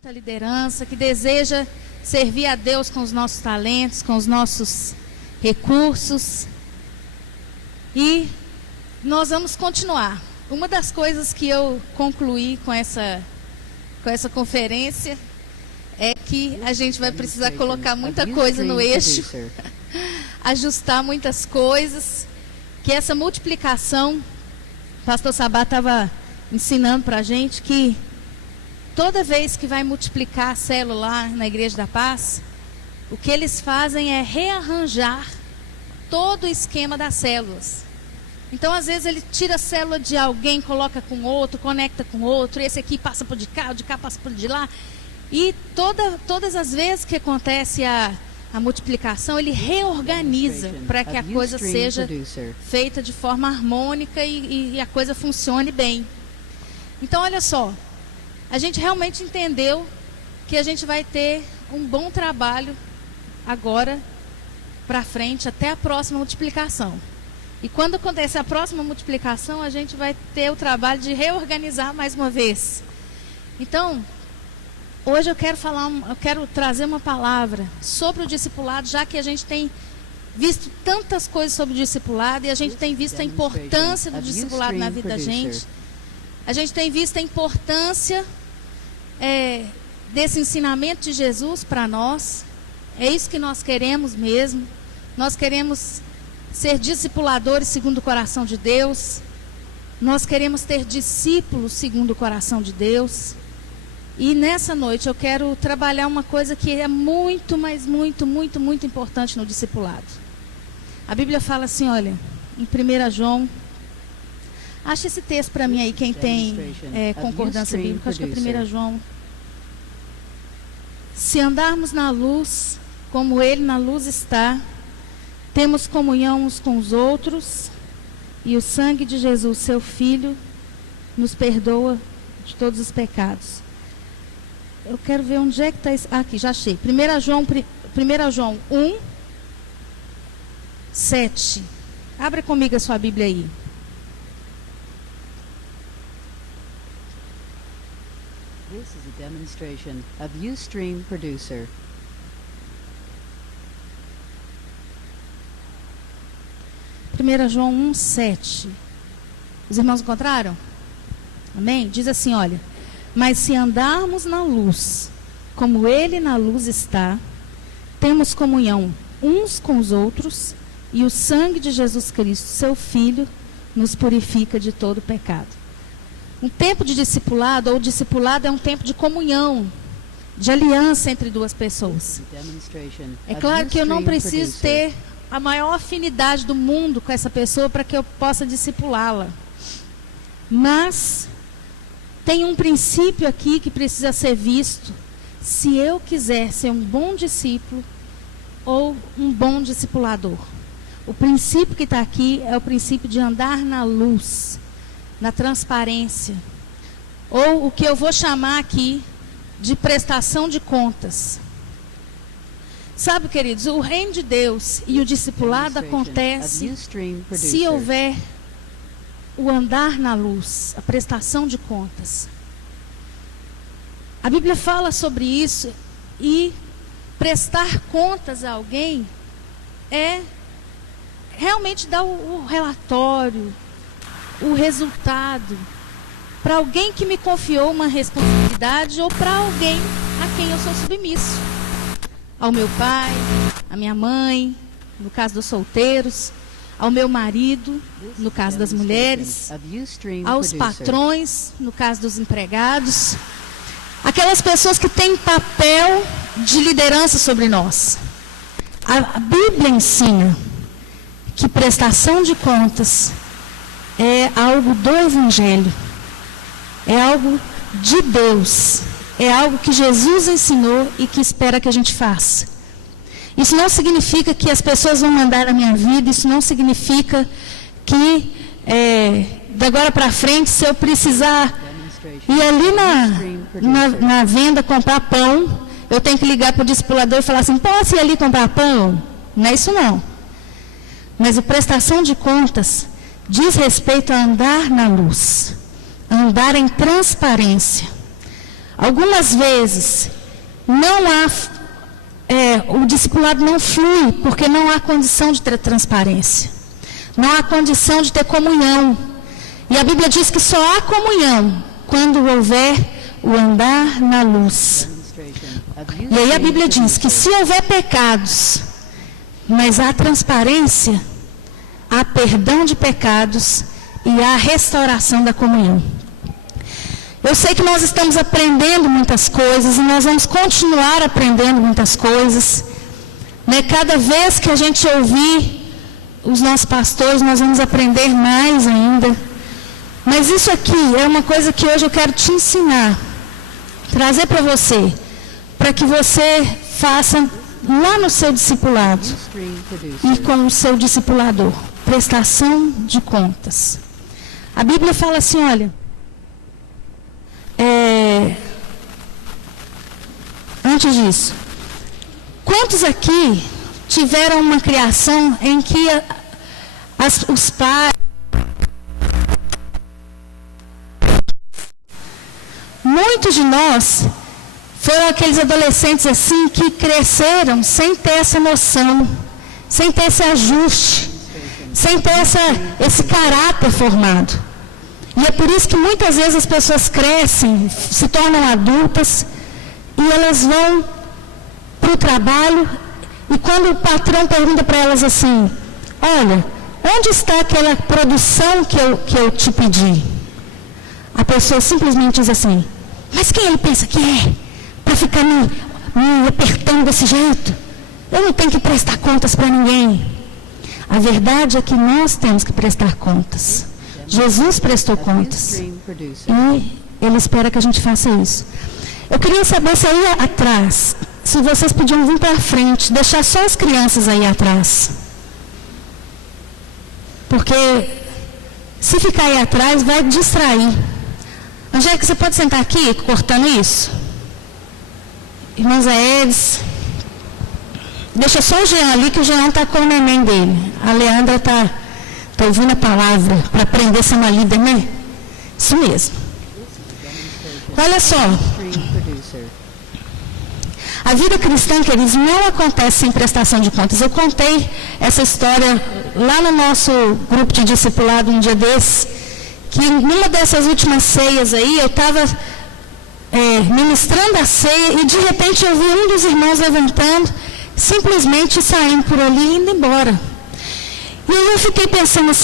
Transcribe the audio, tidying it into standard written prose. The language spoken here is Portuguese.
Muita liderança que deseja servir a Deus com os nossos talentos, com os nossos recursos. E nós vamos continuar. Uma das coisas que eu concluí com essa conferência é que a gente vai precisar colocar muita coisa no eixo, ajustar muitas coisas, que essa multiplicação, o pastor Sabá estava ensinando para a gente que toda vez que vai multiplicar a célula lá na Igreja da Paz, o que eles fazem é rearranjar todo o esquema das células. Então, às vezes, ele tira a célula de alguém, coloca com outro, conecta com outro, esse aqui passa por de cá, o de cá passa por de lá. E todas as vezes que acontece a multiplicação, ele reorganiza para que a coisa seja feita de forma harmônica e a coisa funcione bem. Então, olha só. A gente realmente entendeu que a gente vai ter um bom trabalho agora para frente, até a próxima multiplicação. E quando acontecer a próxima multiplicação, a gente vai ter o trabalho de reorganizar mais uma vez. Então, hoje eu quero trazer uma palavra sobre o discipulado, já que a gente tem visto tantas coisas sobre o discipulado e a gente tem visto a importância do discipulado na vida da gente. A gente tem visto a importância desse ensinamento de Jesus para nós. É isso que nós queremos mesmo. Nós queremos ser discipuladores segundo o coração de Deus. Nós queremos ter discípulos segundo o coração de Deus. E nessa noite eu quero trabalhar uma coisa que é muito, mas muito, muito, muito importante no discipulado. A Bíblia fala assim, olha, em 1 João... Acha esse texto para mim aí, quem tem concordância bíblica. Acho que é 1 João. Se andarmos na luz, como Ele na luz está, temos comunhão uns com os outros, e o sangue de Jesus, seu Filho, nos perdoa de todos os pecados. Eu quero ver onde é que está isso. Aqui, já achei. 1 João 1, 7. Abra comigo a sua Bíblia aí. This is a demonstration of Ustream Producer. João 1, 7. Os irmãos encontraram? Amém? Diz assim, olha. Mas se andarmos na luz, como Ele na luz está, temos comunhão uns com os outros, e o sangue de Jesus Cristo, seu Filho, nos purifica de todo pecado. Um tempo de discipulado, ou discipulado, é um tempo de comunhão, de aliança entre duas pessoas. É claro que eu não preciso ter a maior afinidade do mundo com essa pessoa para que eu possa discipulá-la. Mas tem um princípio aqui que precisa ser visto se eu quiser ser um bom discípulo ou um bom discipulador. O princípio que está aqui é o princípio de andar na luz, na transparência, ou o que eu vou chamar aqui de prestação de contas. Sabe, queridos, o reino de Deus e o discipulado acontece se houver o andar na luz, a prestação de contas. A Bíblia fala sobre isso, e prestar contas a alguém é realmente dar o relatório, o resultado para alguém que me confiou uma responsabilidade ou para alguém a quem eu sou submisso. Ao meu pai, à minha mãe, no caso dos solteiros, ao meu marido, no caso das mulheres, aos patrões, no caso dos empregados, aquelas pessoas que têm papel de liderança sobre nós. A Bíblia ensina que prestação de contas é algo do Evangelho, é algo de Deus, é algo que Jesus ensinou e que espera que a gente faça. Isso não significa que as pessoas vão mandar na minha vida, isso não significa que de agora para frente, se eu precisar ir ali na venda comprar pão, eu tenho que ligar para o discipulador e falar assim, posso ir ali comprar pão? Não é isso não. Mas a prestação de contas diz respeito a andar na luz, a andar em transparência. Algumas vezes o discipulado não flui porque não há condição de ter transparência. Não há condição de ter comunhão. E a Bíblia diz que só há comunhão quando houver o andar na luz. E aí a Bíblia diz que se houver pecados, mas há transparência, há perdão de pecados e há restauração da comunhão. Eu sei que nós estamos aprendendo muitas coisas e nós vamos continuar aprendendo muitas coisas. Né? Cada vez que a gente ouvir os nossos pastores, nós vamos aprender mais ainda. Mas isso aqui é uma coisa que hoje eu quero te ensinar, trazer para você, para que você faça lá no seu discipulado e com o seu discipulador. Prestação de contas. A Bíblia fala assim, olha, antes disso, quantos aqui tiveram uma criação em que os pais, muitos de nós foram aqueles adolescentes assim que cresceram sem ter essa noção, sem ter esse ajuste, sem ter esse caráter formado. E é por isso que muitas vezes as pessoas crescem, se tornam adultas e elas vão para o trabalho e quando o patrão pergunta para elas assim, olha, onde está aquela produção que eu te pedi? A pessoa simplesmente diz assim, mas quem ele pensa que é? Para ficar me apertando desse jeito? Eu não tenho que prestar contas para ninguém. A verdade é que nós temos que prestar contas. Jesus prestou contas. E Ele espera que a gente faça isso. Eu queria saber se aí atrás, se vocês podiam vir para frente, deixar só as crianças aí atrás. Porque se ficar aí atrás, vai distrair. Angélica, você pode sentar aqui, cortando isso? Irmãos Aedes. Deixa só o Jean ali, que o Jean está com o neném dele. A Leandra está ouvindo a palavra para aprender a ser uma líder, né? Isso mesmo. Olha só. A vida cristã, queridos, não acontece sem prestação de contas. Eu contei essa história lá no nosso grupo de discipulado um dia desses, que numa dessas últimas ceias aí, eu estava ministrando a ceia e de repente eu vi um dos irmãos levantando, simplesmente saindo por ali e indo embora. E eu fiquei pensando assim,